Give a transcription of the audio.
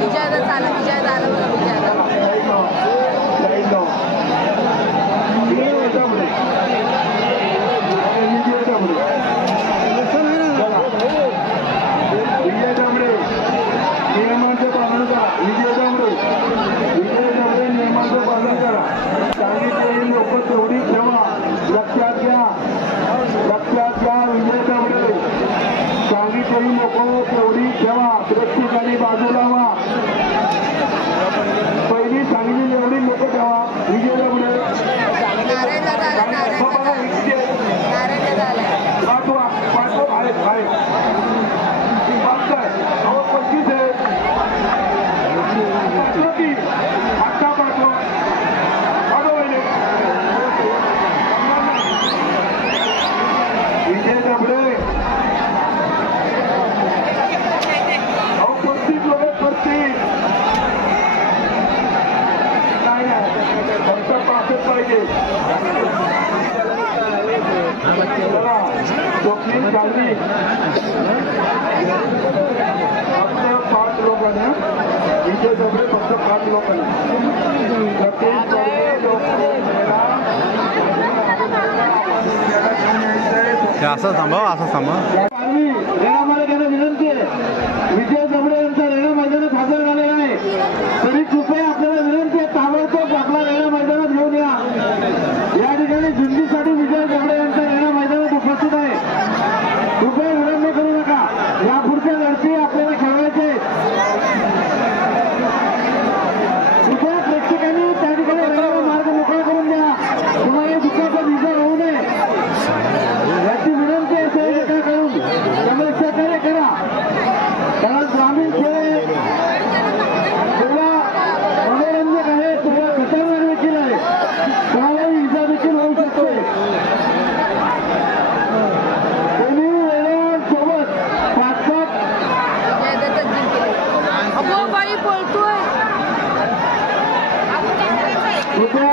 विजयादा चालू विजयादा आला बघा विजयादा नियमांचं पालन करा. विजय दामडे नियमांचं पालन करा. सांगितलेली लोक तेवढी ठेवा. लक्षात घ्या विजय दामडे सांगितलेली लोक तेवढी ठेवा. प्रत्येकाने बाजूला व्हा. पहिली सांगितलेली एवढी लोक ठेवा. विजय दामडे पाठवा आहे विजय दामडे पस्तीस लोक पस्तीस नाही फक्त 65 पाहिजे. स्वप्नील गांधी फक्त 5 लोकांना. विजय दामडे फक्त 5 लोकांना. असं थांबा रेणामध्ये त्यांना विनंती आहे. विजय दामडे यांचा रेणा मैदानात हजर झालेला आहे. तरी कृपया आपल्याला विनंती आहे ताबडतोब आपला रेणा मैदानात घेऊन या. या ठिकाणी झुंजीसाठी विजय दामडे यांचा रेणा मैदानात उपस्थित आहे. कृपया विलंब करू नका. या पुढच्या लढती आपल्याला खेळवायचे. कृपया प्रेक्षकांनी त्या ठिकाणी रेल्वेला मार्ग मोकळा करून द्या. तुम्हाला दुःखाचा विजय होऊ नये याची विनंती आहे. सहकार्य त्यामुळे सहकार्य करा. कारण ग्रामीण खेळ जेवढा मनोरंजक आहे तेवढा खतरनाक देखील आहे. कोणालाही इजा देखील होऊ शकते. दोन्ही वेळांसोबत 5-5 अगो बाई पळतोय. कृपया